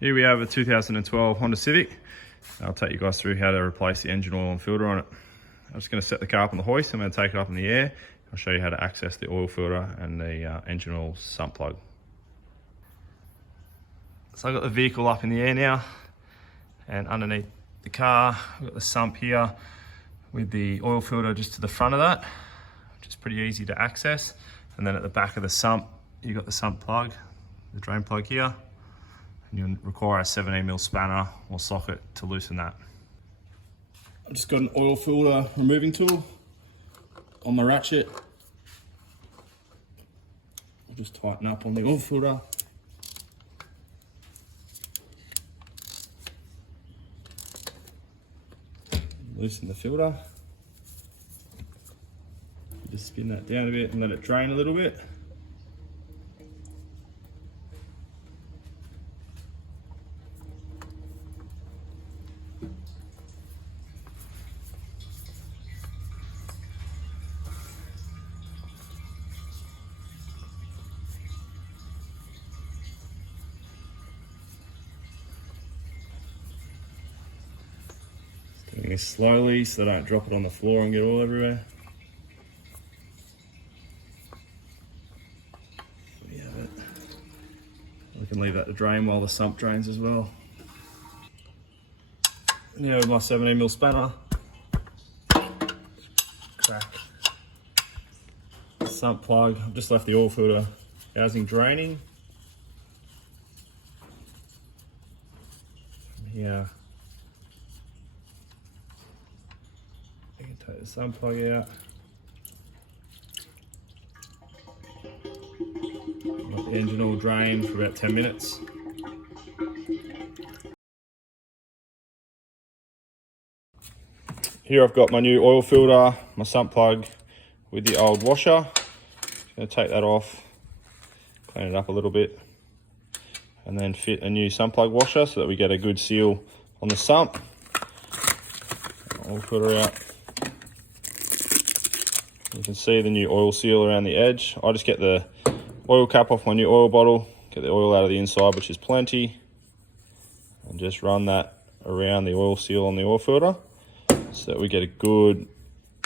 Here we have a 2012 Honda Civic. I'll take you guys through how to replace the engine oil and filter on it. I'm just going to set the car up on the hoist. I'm going to take it up in the air. I'll show you how to access the oil filter and the engine oil sump plug. So I've got the vehicle up in the air now, and underneath the car I've got the sump here with the oil filter just to the front of that, which is pretty easy to access. And then at the back of the sump you've got the sump plug, the drain plug here, and you'll require a 17mm spanner or socket to loosen that. I've just got an oil filter removing tool on my ratchet. I'll just tighten up on the oil filter. Loosen the filter. Just spin that down a bit and let it drain a little bit. Doing this slowly so I don't drop it on the floor and get oil everywhere. We have it. We can leave that to drain while the sump drains as well. Now with my 17mm spanner, crack the sump plug. I've just left the oil filter housing draining. From here, you can take the sump plug out. Let the engine oil drain for about 10 minutes. Here I've got my new oil filter, my sump plug with the old washer. Just going to take that off, clean it up a little bit, and then fit a new sump plug washer so that we get a good seal on the sump. Oil filter out. You can see the new oil seal around the edge. I just get the oil cap off my new oil bottle, get the oil out of the inside, which is plenty, and just run that around the oil seal on the oil filter so that we get a good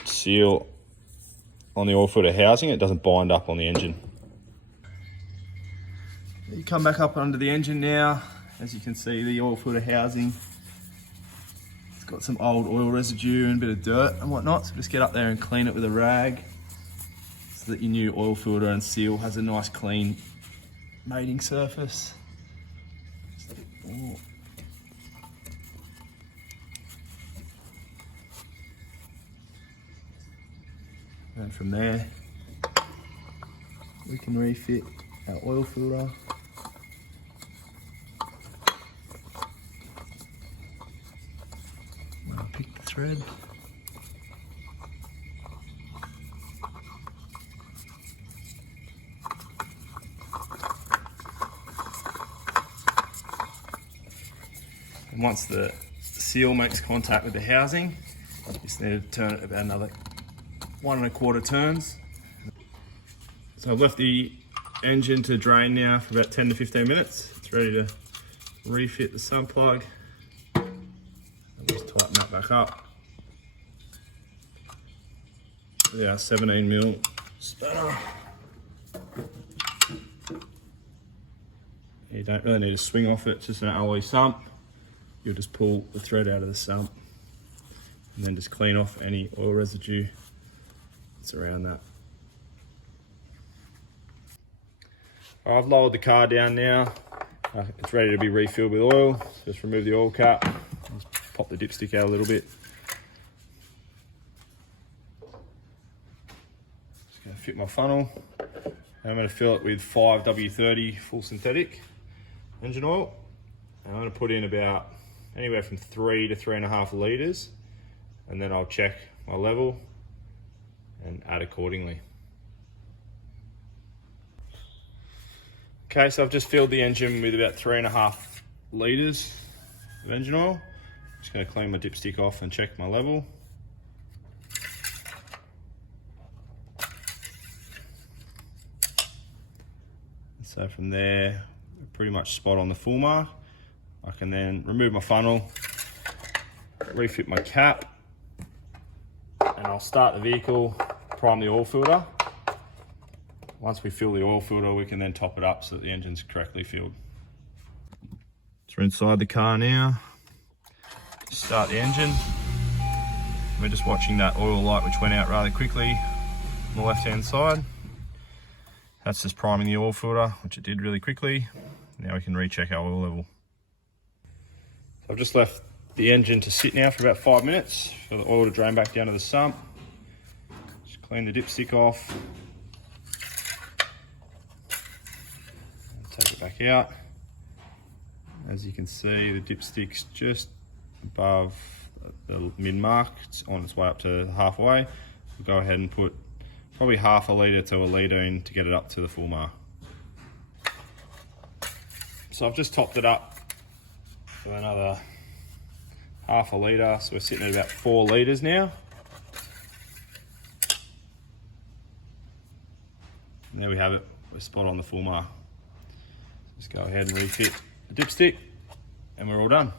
seal on the oil filter housing. It doesn't bind up on the engine. You come back up under the engine now. As you can see, the oil filter housing, it's got some old oil residue and a bit of dirt and whatnot, so just get up there and clean it with a rag so that your new oil filter and seal has a nice clean mating surface. And from there, we can refit our oil filter. I'll pick the thread. And once the seal makes contact with the housing, you just need to turn it about another 1 1/4 turns. So I've left the engine to drain now for about 10 to 15 minutes. It's ready to refit the sump plug. And just tighten that back up with our 17mm spanner. You don't really need to swing off it, it's just an alloy sump. You'll just pull the thread out of the sump and then just clean off any oil residue that's around that. I've lowered the car down now. It's ready to be refilled with oil. Just remove the oil cap, just pop the dipstick out a little bit. Just going to fit my funnel. And I'm going to fill it with 5W30 full synthetic engine oil. And I'm going to put in about anywhere from 3 to 3.5 litres, and then I'll check my level and add accordingly. Okay, so I've just filled the engine with about 3.5 litres of engine oil. Just going to clean my dipstick off and check my level. So from there, pretty much spot on the full mark. I can then remove my funnel, refit my cap, and I'll start the vehicle, prime the oil filter. Once we fill the oil filter, we can then top it up so that the engine's correctly filled. So we're inside the car now. Start the engine. We're just watching that oil light which went out rather quickly on the left hand side. That's just priming the oil filter, which it did really quickly. Now we can recheck our oil level. So I've just left the engine to sit now for about 5 minutes for the oil to drain back down to the sump. Just clean the dipstick off. Take it back out. As you can see, the dipstick's just above the mid mark. It's on its way up to halfway. We'll go ahead and put probably half a litre to a litre in to get it up to the full mark. So I've just topped it up for another half a litre, so we're sitting at about 4 litres now. And there we have it, we're spot on the full mark. Just go ahead and refit the dipstick and we're all done.